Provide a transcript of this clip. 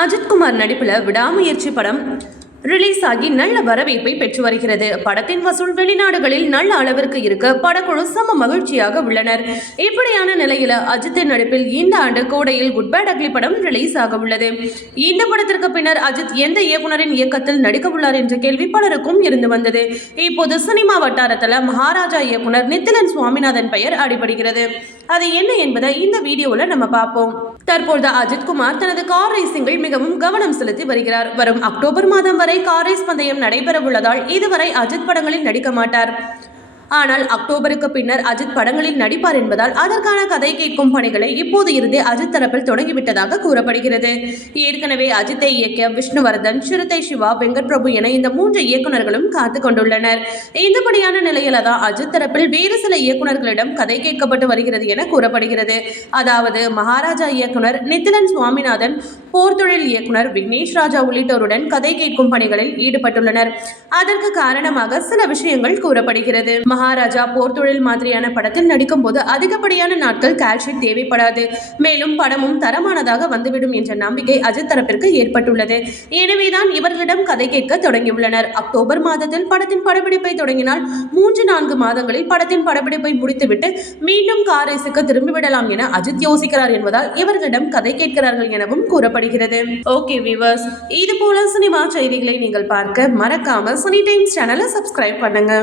அஜித்குமார் நடிப்பில் விடாமுயற்சி படம் ரிலீஸ் ஆகி நல்ல வரவேற்பை பெற்று வருகிறது. படத்தின் வசூல் வெளிநாடுகளில் நல்ல அளவிற்கு இருக்க படக்குழு சம மகிழ்ச்சியாக உள்ளனர். இப்படியான நிலையில அஜித்தின் நடிப்பில் இந்த ஆண்டு கோடையில் குட் பேட் அக்லி படம் ரிலீஸ் ஆக உள்ளது. இந்த படத்திற்கு பின்னர் அஜித் எந்த இயக்குனரின் இயக்கத்தில் நடிக்க உள்ளார் என்ற கேள்வி பலருக்கும் இருந்து வந்தது. இப்போது சினிமா வட்டாரத்தில் மகாராஜா இயக்குனர் நித்திலன் சுவாமிநாதன் பெயர் அடிபடுகிறது. அது என்ன என்பதை இந்த வீடியோவில் நம்ம பார்ப்போம். தற்போது அஜித் குமார் தனது கார் ரேசிங்கில் மிகவும் கவனம் செலுத்தி வருகிறார். வரும் அக்டோபர் மாதம் வரை கார் ரேஸ் பந்தயம் நடைபெற உள்ளதால் இதுவரை அஜித் படங்களில் நடிக்க மாட்டார். ஆனால் அக்டோபருக்கு பின்னர் அஜித் படங்களில் நடிப்பார் என்பதால் அதற்கான கதை கேட்கும் பணிகளை இப்போது இருந்தே அஜித் தரப்பில் தொடங்கிவிட்டதாக கூறப்படுகிறது. ஏற்கனவே அஜித்தை இயக்கிய விஷ்ணுவர்தன் சிறுத்தை சிவா வெங்கட் பிரபு என இந்த மூன்று இயக்குனர்களும் காத்து கொண்டுள்ளனர். இந்தபடியான நிலையில தான் அஜித் தரப்பில் வேறு சில இயக்குனர்களிடம் கதை கேட்கப்பட்டு வருகிறது என கூறப்படுகிறது. அதாவது மகாராஜா இயக்குனர் நித்திலன் சுவாமிநாதன் போர்த்தொழில் இயக்குனர் விக்னேஷ் ராஜா உள்ளிட்டோருடன் கதை கேட்கும் பணிகளில் ஈடுபட்டுள்ளனர். அதற்கு காரணமாக சில விஷயங்கள் கூறப்படுகிறது. மகாராஜா போர்த்தொழில் மாதிரியான படத்தில் நடிக்கும் போது அதிகப்படியான நாட்கள் கால்ஷீட் தேவைப்படாது. மேலும் படமும் தரமானதாக வந்துவிடும் என்ற நம்பிக்கை அஜித் தரப்பிற்கு ஏற்பட்டுள்ளது. எனவேதான் இவர்களிடம் கதை கேட்க தொடங்கியுள்ளனர். அக்டோபர் மாதத்தில் படத்தின் படப்பிடிப்பை தொடங்கினால் மூன்று நான்கு மாதங்களில் படத்தின் படப்பிடிப்பை முடித்துவிட்டு மீண்டும் கார் ரேஸுக்கு திரும்பிவிடலாம் என அஜித் யோசிக்கிறார் என்பதால் இவர்களிடம் கதை கேட்கிறார்கள் எனவும் கூறப்படுகிறது. ஓகே விவர்ஸ் இது போல சினிமா செய்திகளை நீங்கள் பார்க்க மறக்காம சினி டைம்ஸ் சேனலை சப்ஸ்கிரைப் பண்ணுங்க.